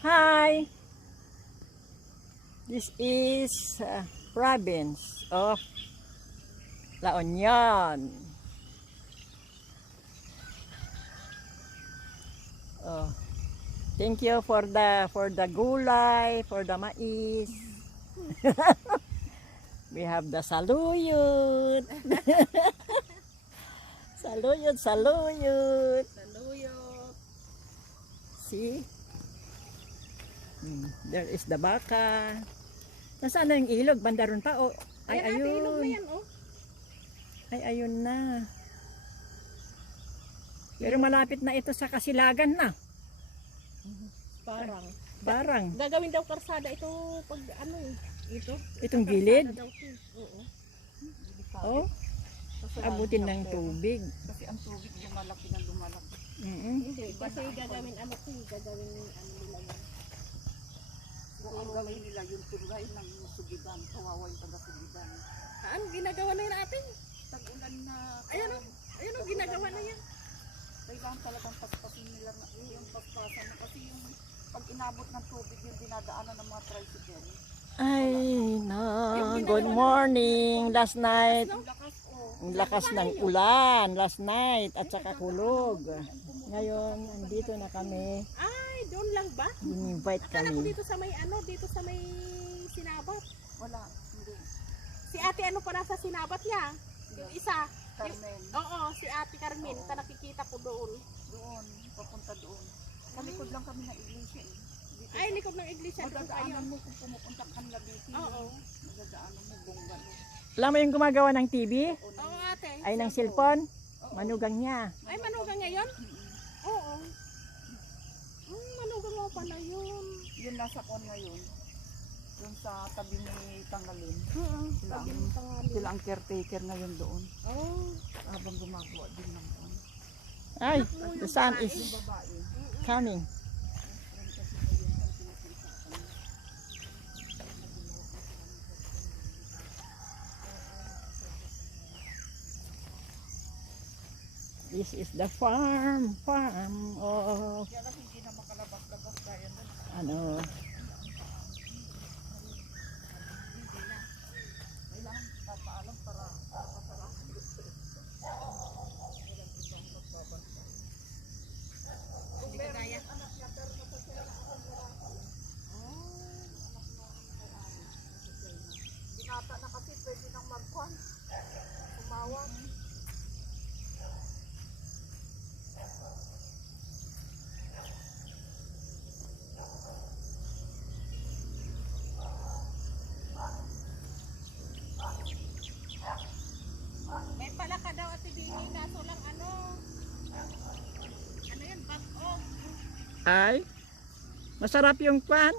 Hi, this is province of La Union. Oh, thank you for the gulay, for the mais. We have the saluyot. Saluyot, saluyot. Saluyot. See? There is the baka. Nasaan na yung ilog? Banda ron pa? Oh, ay, Ayan, ate, ilog na ayun. yan, oh. Ay, ayun na. Pero malapit na ito sa Kasilagan na. Parang. Parang. Gagawin daw karsada ito pag ano eh. Ito. Itong Karsada gilid? daw ito. Oo. Oh, abutin ng tubig. Kasi ang tubig lumalaki ng lumalaki. Hindi. Kasi gagawin ano ito eh. Gagawin ano nila yan. Kung ang gawin nila yung tulay ng sugiban, kawawa yung taga-sugiban. Ano ginagawa na yun atin? Tag-ulan na, Ayan o. Ayun o, ginagawa na yan. kailangan talagang paspasin nila na yung paspasan. Kasi yung pag inabot ng tubig yung dinadaanan ng mga tricycle. Ay, no. Good morning. Last night, Ang lakas ang lakas ng ulan. Last night, at saka kulog. Ngayon, andito na kami. Ay, doon lang ba? In-invite Akala ko kami. dito sa may ano, dito sa may sinabat. Wala, hindi. Si ate ano pa nasa sinabat niya? Yung isa. Carmen, Oo, si ate Carmen. Ta nakikita ko doon. doon, papunta doon. Sa likod lang kami ng iglesia eh. Dito Ay, likod ng iglesia doon kayo. madadaanan mo kung pumupunta ka ng Labiti. Oo. Madadaanan mo bungalo. Alam mo yung gumagawa ng TV? Oo, ate. Ay, ng cellphone? Manugang niya. Ay, manugang ngayon? Oo. Manugang mo pala yun. Yun nasa kon ngayon. Yun sa tabi ni Tangalin. Oo. Sila Sabi ang- mo pangalan. Sila ang caretaker ngayon doon. Oo. Habang gumagawa din ng kon. Ay, the sun is Yung babae. coming. This is the farm of Kaya lang hindi na makalabas-labas kaya nun. ano, Kailangan papaalam para makasarap. Hindi ka kaya. Binata na kasi pwede nang magkwan. Sumawang. May palaka daw ate Bini, kaso lang ano yan, back off. ay masarap yung pan.